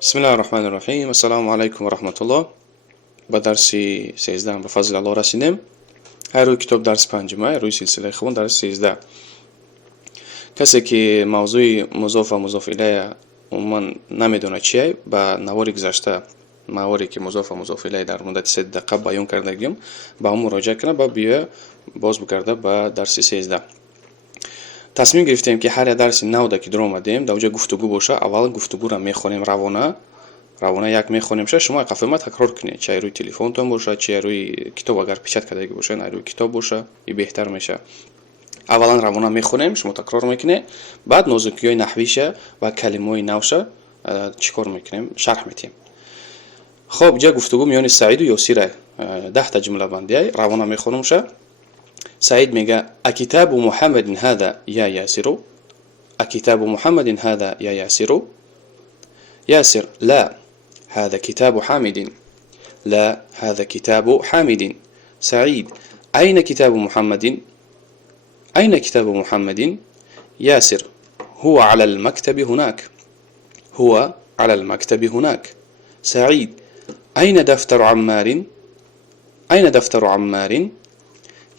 بسم الله الرحمن الرحیم. السلام علیکم و رحمت الله. به درس 13 به فضل الله رسیدیم. هر روی کتاب درس پنجمه، روی سلسله خوان درس 13. کسی که موضوع مضاف و مضاف الیه عموما نمیدونه چیه، به نوار گذشته مواردی که مضاف و مضاف الیه در مدت 3 دقیقه بیان کردیم به اون مراجعه کنه، با بیا باز بگرده به درس 13. تصمیم گرفتیم که هر درس نو که در اومدیم در اونجا گفتگو باشه. اول گفتگو را میخونیم روانه یک میخونیم شه، شما قفه ما تکرار کنید، چه روی تلفنتون باشه چه روی کتاب، اگر پیشت کردگی باشه نه روی کتاب باشه، این بهتر میشه. اولا روانه میخونیم، شما تکرار میکنید، بعد نازکیای نحویشه و کلمات نوشه چیکار میکنیم، شرح میدیم. خب جا گفتگو میان سعید و یاسیره، 10 تا جمله بندی روانه میخونم شه. سعید میگه اکتاب محمد هذا یا یاسر، اکتاب محمد هذا یا یاسر. ياسر لا هذا كتاب حامد، لا هذا كتاب حامد. سعيد أين كتاب محمد، أين كتاب محمد. ياسر هو على المكتب هناك، هو على المكتب هناك. سعيد أين دفتر عمار، أين دفتر عمار.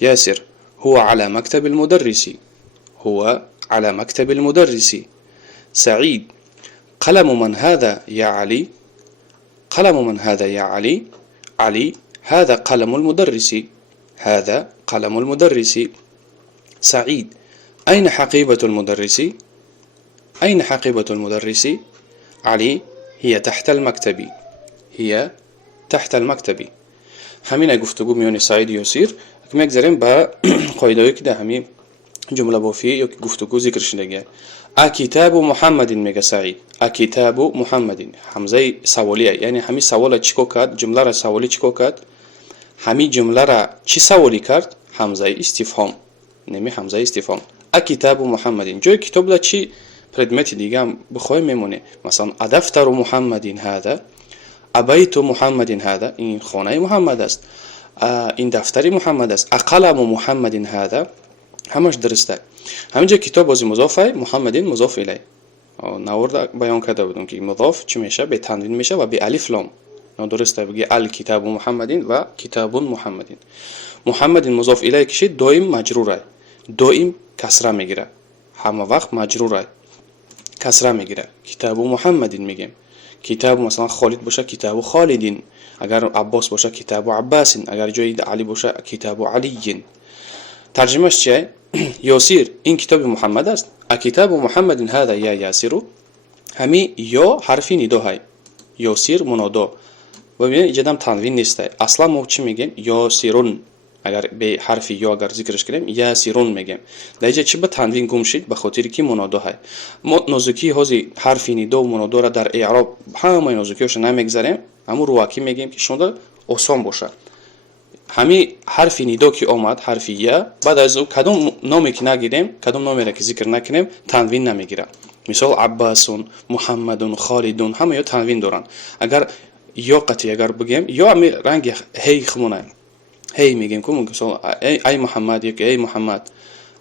ياسر هو على مكتب المدرس، هو على مكتب المدرس. سعيد قلم من هذا يا علي، قلم من هذا يا علي. علي هذا قلم المدرس، هذا قلم المدرس. سعيد أين حقيبة المدرس، أين حقيبة المدرس. علي هي تحت المكتب، هي تحت المكتب. همین گفتگو میان سعید و یاسر. میگذاریم به قاعده‌ای که در همین جمله بافی یا گفتگو ذکر شده. اکتاب محمد میگه سعید، اکتاب محمد همزه سوالیه، یعنی همین سوال چیکو کرد، جمله را سوالی چیکو کرد، همین جمله را چی سوالی کرد، همزه استفهام، نمی همزه استفهام. اکتاب محمد جای کتاب لا چی پردمت دیگه هم بخوای میمونه، مثلا دفتر محمد هذا، بیت محمد هذا، این خانه محمد است، این دفتر محمد است، قلم محمد هذا، همش درسته. همینجا کتاب بازی مضافه، محمد مضاف الیه. نورد بیان کرده بودم که مضاف چی میشه، به تنوین میشه و به الف لام. درسته بگی الکتاب محمد و کتاب محمد. محمد مضاف الیه کشی دائم مجروره، دائم کسره میگیره، همه وقت مجروره کسره میگیره. کتاب محمد میگیم. کتاب مثلا خالد باشه کتاب خالدین، اگر عباس باشه کتاب عباس، اگر جای علی باشه کتاب علی. ترجمهش چیه؟ یاسر این کتاب محمد است، کتاب محمد هذا یا یاسر. همین یا حرفی ندا های، یاسر منادا. ببینید اینجا تنوین نیست، اصلا ما چی میگیم؟ یاسرون. اگر به حرف یا اگر ذکرش کنیم یاسرون میگیم. در اینجا چی به تنوین گم شد؟ به خاطر که منادا های. ما نازکی هازی حرفی ندا و منادا را در اعراب همه نازکیش نمیگذاریم، اما رواکی میگیم که شما آسان باشه. همین حرف ندا که آمد، حرف یا، بعد از او کدام نامی که نگیریم، کدام نامی را که ذکر نکنیم تنوین نمیگیره. مثال عباسون، محمدون، خالدون همه یا تنوین دارن. اگر یا قطعی اگر بگیم یا می رنگ هی خمونه، هی میگیم که مثلا ای محمد یا ای محمد،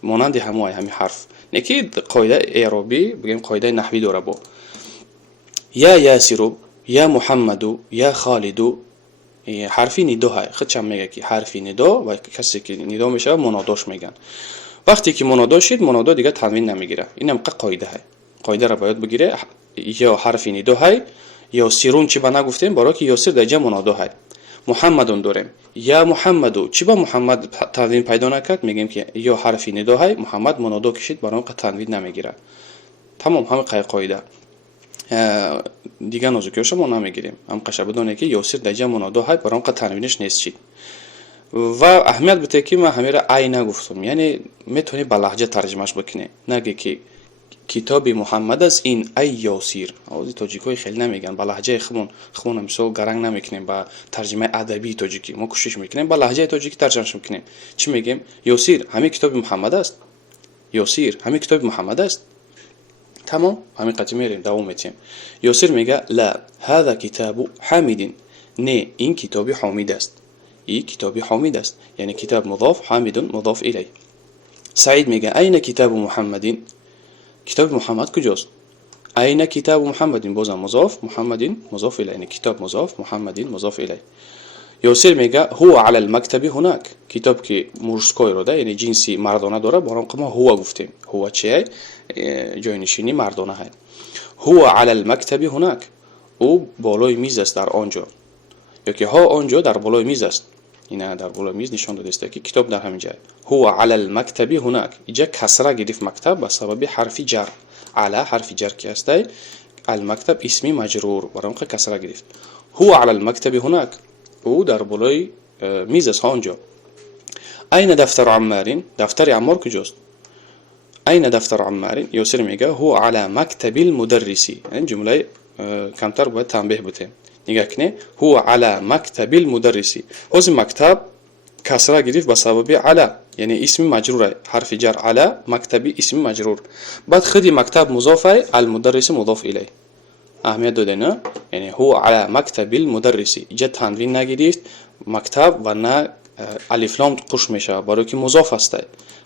مانند همین حرف. نکی قاعده اعرابی بگیم قاعده نحوی داره با یا یاسر، یا محمد، یا خالد. حرفی ندا های خودش هم میگه که حرفی ندا و کسی که ندا میشه مناداش میگن. وقتی که منادا شد، منادا دیگه تنوین نمیگیره. اینم قاعده های، قاعده را باید بگیره. یا حرفی ندا های یا سیرون چی با نگفتیم، برای که یاسر در جا منادا های. محمدون داریم، یا محمدو چی با محمد تنوین پیدا نکرد، میگیم که یا حرفی ندا های محمد منادا کشید، برای که تنوین نمیگیره. تمام همه قاعده دیگه نازکیش ما نمیگیریم. هم قشنگ بدونه که یاسر در جا منادا های، برای که تنوینش نیست چید. و اهمیت بده که من همین را ای نگفتم، یعنی میتونی به لهجه ترجمهش بکنی، نگی که کتاب محمد است این ای یاسر. اوزی تاجیکای خیلی نمیگن به لهجه خمون مثلا گرنگ نمیکنیم، با ترجمه ادبی تاجیکی ما کوشش میکنیم با لهجه تاجیکی ترجمهش میکنیم. چی میگیم؟ یاسر همین کتاب محمد است، یاسر همین کتاب محمد است. تمام همین قضیه میریم دوام میتیم. یاسر میگه لا هذا کتاب حامد، نه این کتاب حامد است، این کتاب حامد است، یعنی کتاب مضاف، حامد مضاف الیه. سعید میگه این کتاب محمد، کتاب محمد کجاست؟ أين كتاب محمد بوزا مضاف محمد مضاف إليه، يعني كتاب مضاف محمد مضاف إليه. يوسف میگه هو على المكتب هناك، کتاب که مورسکوی رو ده یعنی جنسی مردانه داره، برام ما هو گفتیم. هو چیه؟ جاینشینی مردانه های. هو على المكتب هناك، او بالای میز است در آنجا، یا که ها آنجا در بالای میز است. اینا در بالای میز نشان داده است که کتاب در همین جای. هو على المكتب هناك، اینجا کسره گرفت مکتب به سبب حرف جر. على حرف جر که است، المكتب اسمی مجرور، برام کسره گرفت. هو على المكتب هناك، او در بالای میز است آنجا. این دفتر عمار، دفتر عمار کجاست؟ این دفتر عمار. یوسر میگه هو على مكتب المدرس، این جمله کمتر باید تنبیه بده. نگاه کنه هو على مكتب المدرس، از مکتب کسره گرفت به سبب على، یعنی اسم مجرور، حرف جر على مكتب اسم مجرور. بعد خودی مکتب مضاف، المدرس مضاف الیه. اهمیت داده نه، یعنی هو على مكتب المدرس، اینجا تنوین نگرفت مکتب و نه الف لام قش میشه، برای که مضاف است.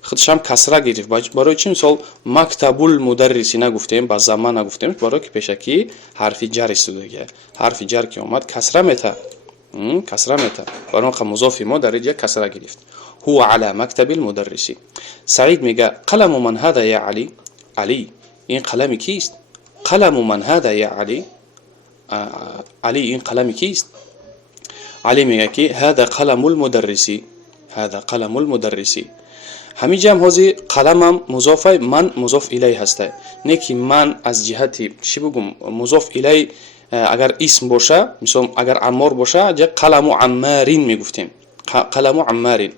خودش هم کسره گرفت. برای چی مثال مکتب المدرس نگفتیم، با زمان نگفتیم، برای که پیشکی حرف جر است دیگه. حرف جر که اومد کسره میته، کسره میته، برای که مضاف ما در اینجا کسره گرفت. هو على مكتب المدرس. سعید میگه قلم من هذا یا علی؟ علی این قلم کیست؟ قلم من هذا یا علی؟ علی این قلم کیست؟ علی میگه که هذا قلم المدرس، هذا قلم المدرس. همینجا هم هازی قلمم مضاف، من مضاف الیه هسته. نه که من از جهتی چی بگم مضاف الیه اگر اسم باشه، مثلا اگر عمار باشه جا قلم عمارین میگفتیم، قلم عمارین.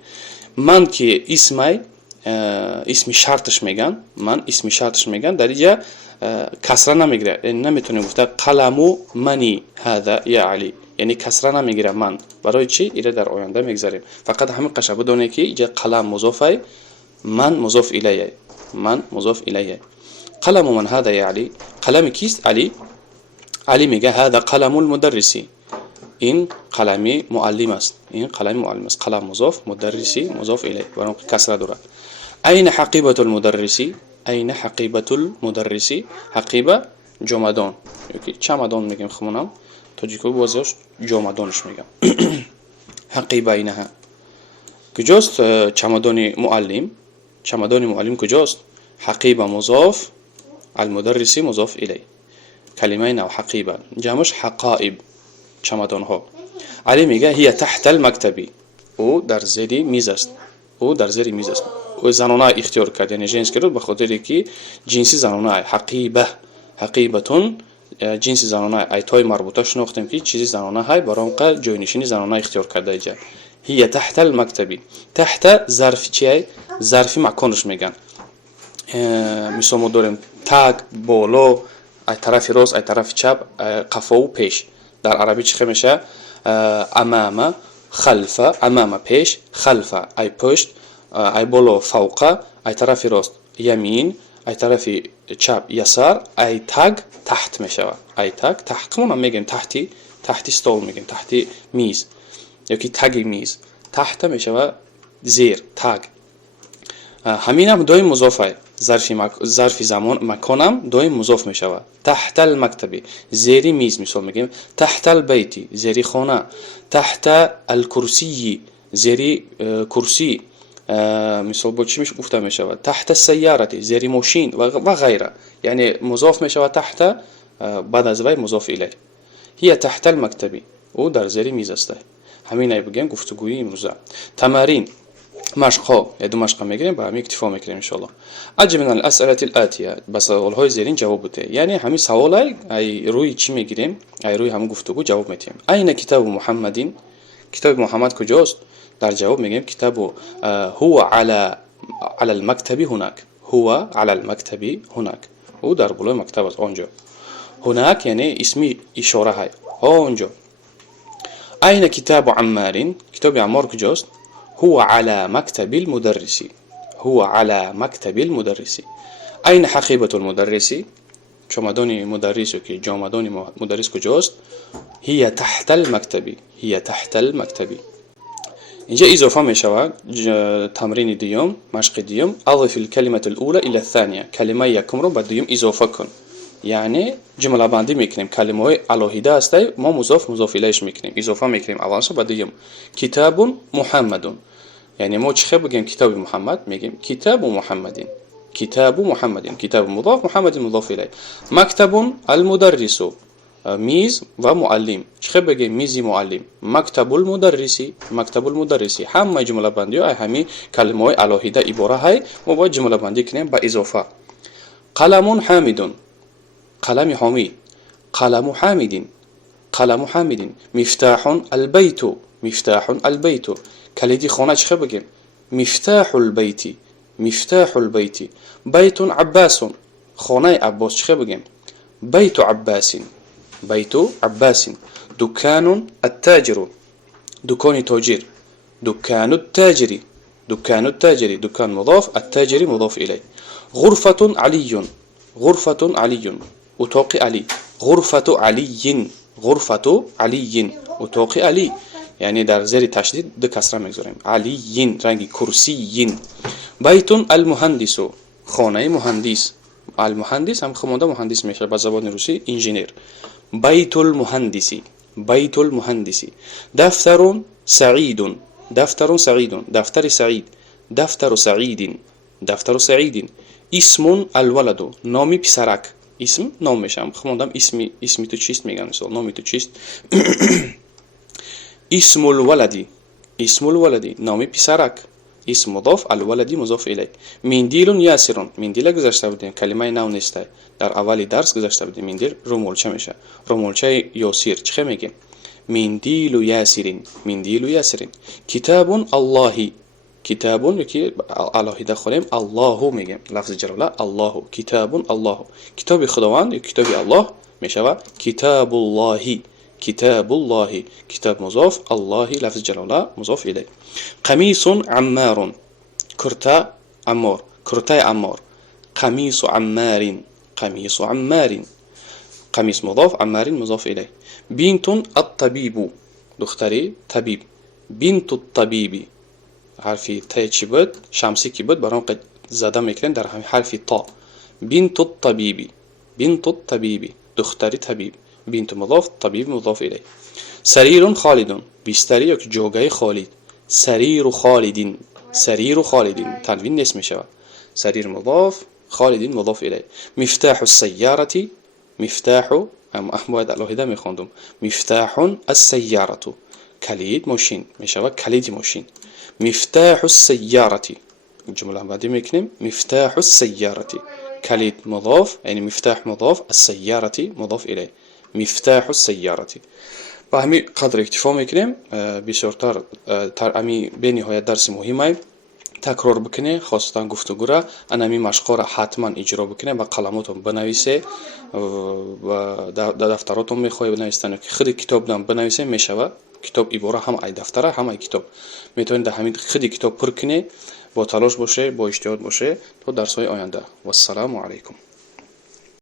من که اسم شرطش میگن، من اسم شرطش میگن، در اینجا کسره نمیگیره، نمیتونه گفته قلم منی هذا یا علی، یعنی کسره نمیگیره من. برای چی؟ ایره در آینده میگذاریم. فقط همین قشا بدونه که اینجا قلم مضافه، من مضاف الیه، من مضاف الیه. قلم من هذا یا علی، قلم کیست؟ علی. علی میگه هذا قلم المدرس، این قلم معلم است، این قلم معلم است. قلم مضاف، مدرسی مضاف الیه، برای کسره داره. این حقیبه المدرس، این حقیبه المدرس. حقیبه جمدان، یکی چمدان میگیم خمونم، تاجیکو بازش جمدانش میگم. حقیبه اینها کجاست؟ چمدان معلم، چمدان معلم کجاست؟ حقیبه مضاف، المدرس مضاف الیه. کلمه نو حقیبه جمعش حقائب، چمدان ها. علی میگه هی تحت المکتبی، او در زیر میز است، او در زیر میز است. او زنانه اختیار کرد، یعنی جنس کرد به خاطر که جنسی زنانه. حقیبه، حقیبتون جنسی زنانه، ایتای مربوطه شناختیم که چیزی زنانه های، برای اون جاینشینی زنانه اختیار کرده اینجا. هی تحت المکتبی، تحت ظرف چیه؟ ظرفی مکانش میگن. مثلا ما داریم تگ، بالا، ای طرف راست، ای طرف چپ، قفا و پیش. در عربی چی میشه؟ امام، خلف. امام پیش، خلف ای پشت، ای بالا فوق، ای طرف راست یمین، ای طرف چپ یسار، ای تگ تحت میشه. ای تگ تحت ما میگیم تحتی، تحتی استول میگیم، تحتی میز، یا که تگ میز تحت میشه زیر تگ. همین هم دوی مضافه، ظرفی زمان مکانم دوی مضاف میشه. تحت المکتبی زیری میز، مثال میگیم تحت البیتی زیری خانه، تحت الکرسی زیری کرسی، مثال با چی میشه گفته میشه؟ تحت السیارتی زیری ماشین و غیره. یعنی مضاف میشه تحت، بعد از وی مضاف الیه. هی تحت المکتبی، او در زیر میز است. همین ای بگیم گفتگوی امروزه. تمارین مشق‌ها، یا دو مشق میگیریم، با هم اکتفا میکنیم ان شاء الله. اجب من الاسئله الاتیه، بس سوال‌های زیرین جواب بده. یعنی همین سوالای ای روی چی میگیریم؟ ای روی همون گفتگو جواب میدیم. این کتاب محمدین، کتاب محمد کجاست؟ در جواب میگیم کتاب هو على المكتب هناك، هو على المكتب هناك، او در بالای مکتب است آنجا. هناك یعنی اسمی اشاره های آنجا. این کتاب عمار، کتاب عمار کجاست؟ هو على مكتب المدرس، هو على مكتب المدرس. أين حقيبة المدرس؟ چمدان مدرس که جامدان مدرس کجاست؟ هي تحت المكتب، هي تحت المكتب. اینجا اضافه می شود تمرین دیوم، مشق دیوم. اضف الكلمة الأولى إلى الثانية، کلمه یکم رو به دیوم اضافه کن. یعنی جمله بندی میکنیم، کلمه های الهیده هسته ما مضاف الیش میکنیم، اضافه میکنیم اولش بعد دیگه کتاب محمدون. یعنی ما چخه بگیم کتاب محمد میگیم کتاب محمدین، کتاب محمدین، کتاب مضاف محمد مضاف الیه. مکتب المدرس، میز و معلم، چخه بگیم میزی معلم، مکتب المدرسی، مکتب المدرسی. همه جمله بندی های همین کلمه های الهیده عباره های ما باید جمله بندی کنیم با اضافه. قلم حامد، قلم حامد، قلم حامد، قلم حامد. مفتاح البيت، مفتاح البيت. کلیدی خانه چخه بگیم مفتاح البيت، مفتاح البيت. بیت عباس، خانه عباس چخه بگیم بیت عباس، بیت عباس. دکان التاجر، دکان تاجر، دکان التاجر، دکان التاجر. دکان مضاف التاجر مضاف الیه. غرفة علي، غرفة علي، اتاق علی. غرفة علی، غرفة علی، اتاق علی. یعنی در زیر تشدید دو کسره میگذاریم. علی رنگ کرسی. بیت المهندس، خانه مهندس. المهندس هم خمونده مهندس میشه به زبان روسی انجینیر. بیت المهندسی، بیت المهندسی. دفتر سعید، دفتر سعید، دفتر سعید، دفتر سعید، دفتر سعید. اسم الولد، نام پسرک. اسم نام میشم خموندم اسم تو چیست میگن مثلا نام تو چیست. اسم الولدی، اسم الولدی، نام پسرک. اسم مضاف الولدی مضاف الیه. مندیل یاسر، مندیل گذاشته بودیم کلمه نو نیسته، در اولی درس گذاشته بودیم. مندیل رومولچه میشه، رومولچه یاسیر چه میگیم مندیل یاسرین، مندیل یاسرین. کتاب الله، کتاب یکی الهی دخوریم الله میگیم لفظ جلاله الله. کتاب الله، کتاب خداوند یا کتاب الله میشه کتاب الله، کتاب الله. کتاب مضاف الله لفظ جلاله مضاف الیه. قمیص عمار، کرتا عمار، کرتای عمار. قمیص عمار، قمیص عمار. قمیص مضاف عمار مضاف الیه. بنت الطبيب، دختری طبیب. بنت الطبيب، حرفی تا چی بود شمسی کی بود برام زده میکنن در همین حرفی تا. بنت الطبيب، بنت الطبيب، دختری طبیب. بنت مضاف طبیب مضاف الیه. سریر خالد، بستری یا جوگای خالد. سریر خالد، سریر خالد تنوین نیست میشه. سریر مضاف خالد مضاف الیه. مفتاح السیاره، مفتاح هم باید الهیده میخوندم. مفتاح السیاره، کلید ماشین میشه کلید ماشین. مفتاح السیاره، جمله بعدی میکنیم مفتاح السیاره. کلید مضاف یعنی مفتاح مضاف السیاره مضاف الیه. مفتاح السیاره. با همین قدر اکتفا میکنیم. بسیارتر امی به نهایت درس مهمه تکرار بکنه، خاصتا گفتگو را انمی مشقا را حتما اجرا بکنه و قلماتون بنویسه و دفتراتون میخوای بنویسن که خود کتاب دام بنویسه میشوه. کتاب عباره هم ای دفتره هم ای کتاب میتونید در همین خود کتاب پر کنه. با تلاش باشه با اجتهاد باشه تا درس های آینده. و السلام علیکم.